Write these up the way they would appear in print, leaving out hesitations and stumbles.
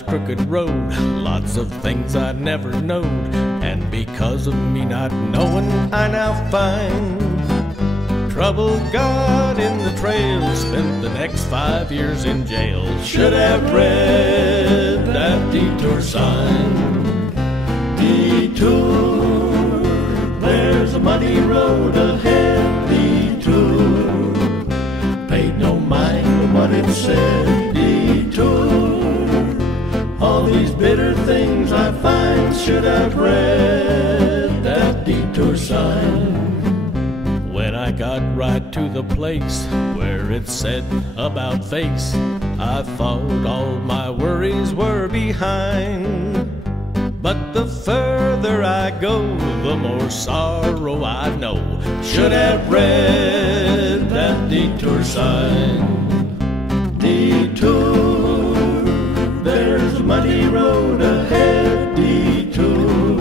this crooked road, lots of things I never knowed, and because of me not knowing, I now find trouble got in the trail. Spent the next 5 years in jail. Should have read that detour sign. Detour, there's a muddy road ahead. Detour, paid no mind to what it said. Detour, all these bitter things I find. Should have read that detour sign. When I got right to the place where it said about face, I thought all my worries were behind. But the further I go, the more sorrow I know. Should have read that detour sign. Detour, there's a muddy road ahead. Detour,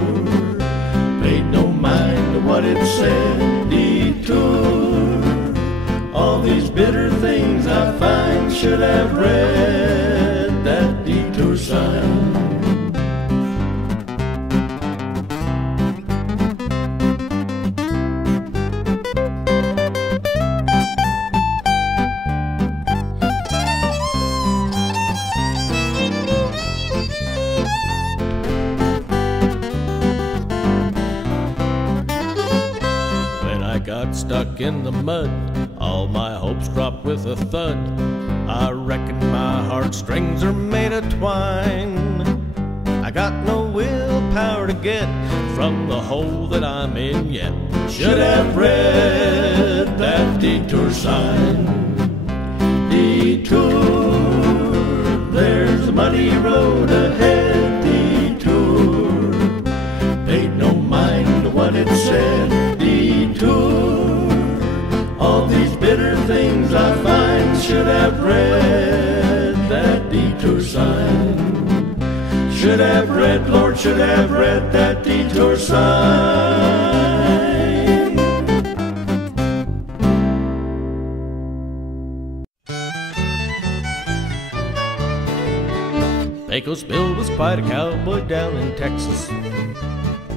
paid no mind to what it said. Detour, all these bitter things I find. Should have read that detour sign. Got stuck in the mud, all my hopes dropped with a thud. I reckon my heartstrings are made of twine. I got no willpower to get from the hole that I'm in yet. Should have read that detour sign. Detour, there's a muddy road ahead. Detour, paid no mind to what it said. Detour, all these bitter things I find. Should have read that detour sign. Should have read, Lord, should have read that detour sign. Pecos Bill was quite a cowboy down in Texas,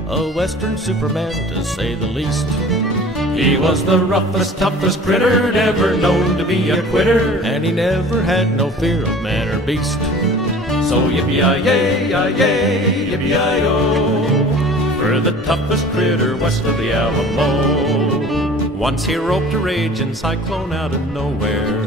a western superman to say the least. He was the roughest, toughest critter ever known to be a quitter, and he never had no fear of man or beast. So yippee-yi-yay, yi-yay, yippee-yi-yo, for the toughest critter west of the Alamo. Once he roped a raging cyclone out of nowhere,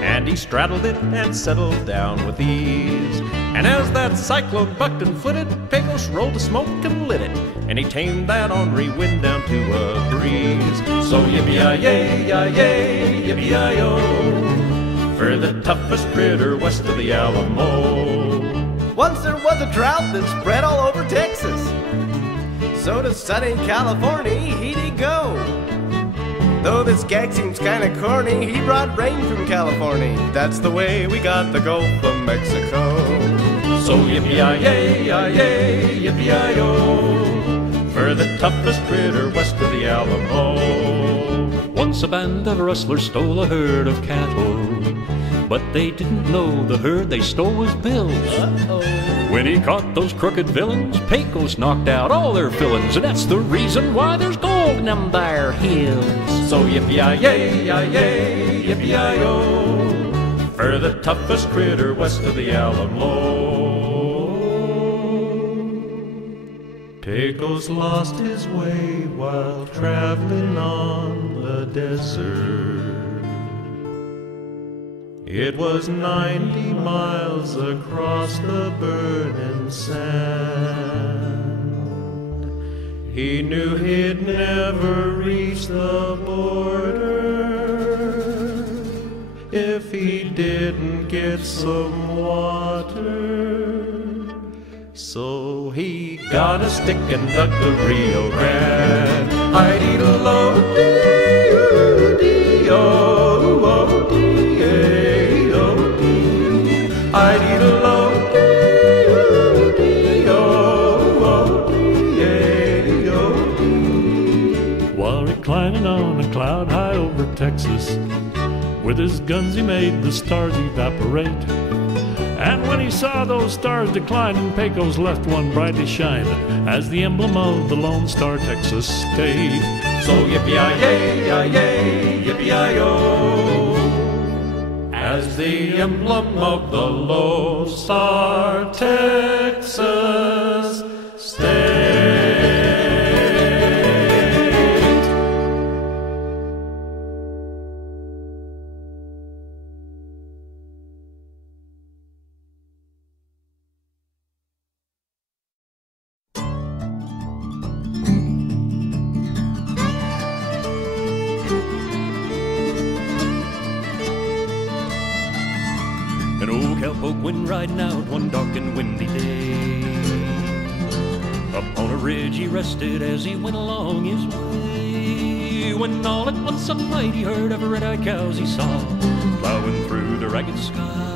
and he straddled it and settled down with ease. And as that cyclone bucked and flitted, Pecos rolled the smoke and lit it, and he tamed that ornery wind down to a breeze. So yippee-yi-yay, yi-yay, yippee-yi-yo, for the toughest critter west of the Alamo. Once there was a drought that spread all over Texas, so to sunny California he did go. Though this gag seems kinda corny, he brought rain from California. That's the way we got the Gulf of Mexico. So yippee-yi-yay, yi-yay, yippee-yi-yo, for the toughest critter west of the Alamo. Once a band of rustlers stole a herd of cattle, but they didn't know the herd they stole was Bill's. When he caught those crooked villains, Pecos knocked out all their fillings, and that's the reason why there's gold in them there hills. So yippee-yi-yay, yi-yay, yippee-yi-yo, for the toughest critter west of the Alamo. Pecos lost his way while traveling on the desert. It was 90 miles across the burning sand. He knew he'd never reach the border if he didn't get some water. So he got a stick and dug the Rio Grande. While reclining on a cloud high over Texas, with his guns he made the stars evaporate. And when he saw those stars declining, Pecos left one brightly shining as the emblem of the Lone Star Texas State. So yippee-yi-yay, yippee-yi-yo, as the emblem of the Lone Star Texas State. An old cowpoke went riding out one dark and windy day. Upon a ridge he rested as he went along his way, when all at once a mighty herd of red-eyed cows he saw plowing through the ragged sky.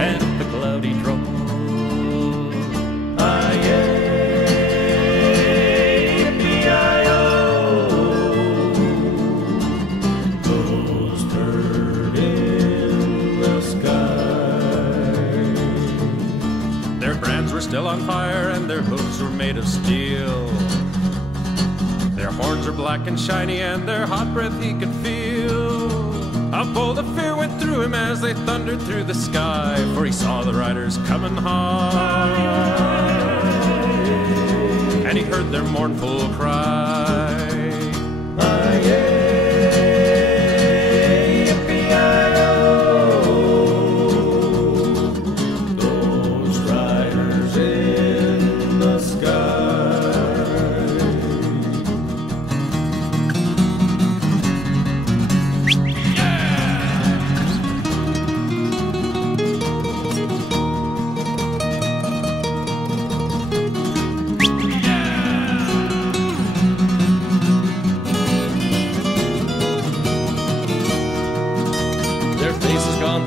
And up the cloudy draw, still on fire, and their hooves were made of steel. Their horns were black and shiny, and their hot breath he could feel. A bolt of fear went through him as they thundered through the sky, for he saw the riders coming hard, and he heard their mournful cry.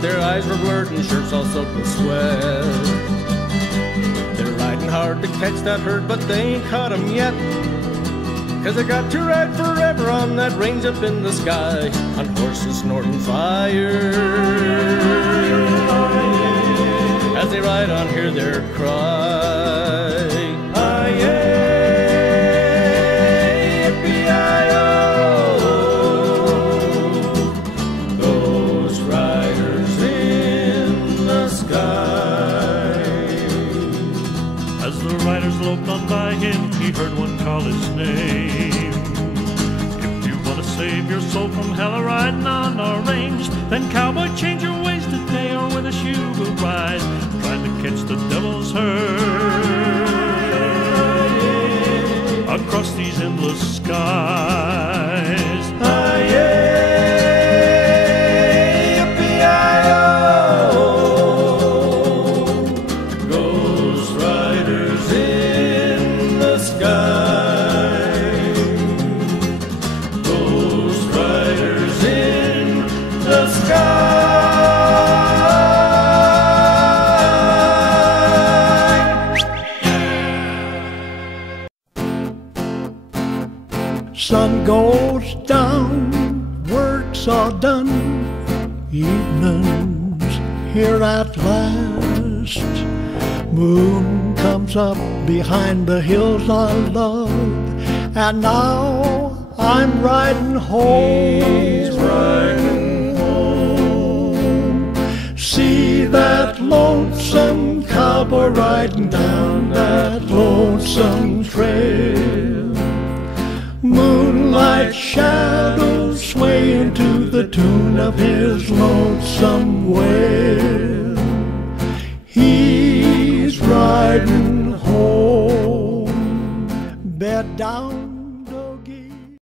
Their eyes were blurred and shirts all soaked with sweat. They're riding hard to catch that herd, but they ain't caught 'em yet. 'Cause they got to ride forever on that range up in the sky, on horses snorting fire. As they ride on, hear their cry. Loped on by him, he heard one call his name. If you want to save your soul from hell riding on our range, then cowboy, change your ways today, or with us you will ride, trying to catch the devil's herd across these endless skies. Sun goes down, work's all done, evening's here at last. Moon comes up behind the hills I love, and now I'm riding home. He's riding home. See that lonesome cowboy riding down that lonesome trail. Moonlight shadows swaying to the tune of his lonesome wail. He's riding home. Bed down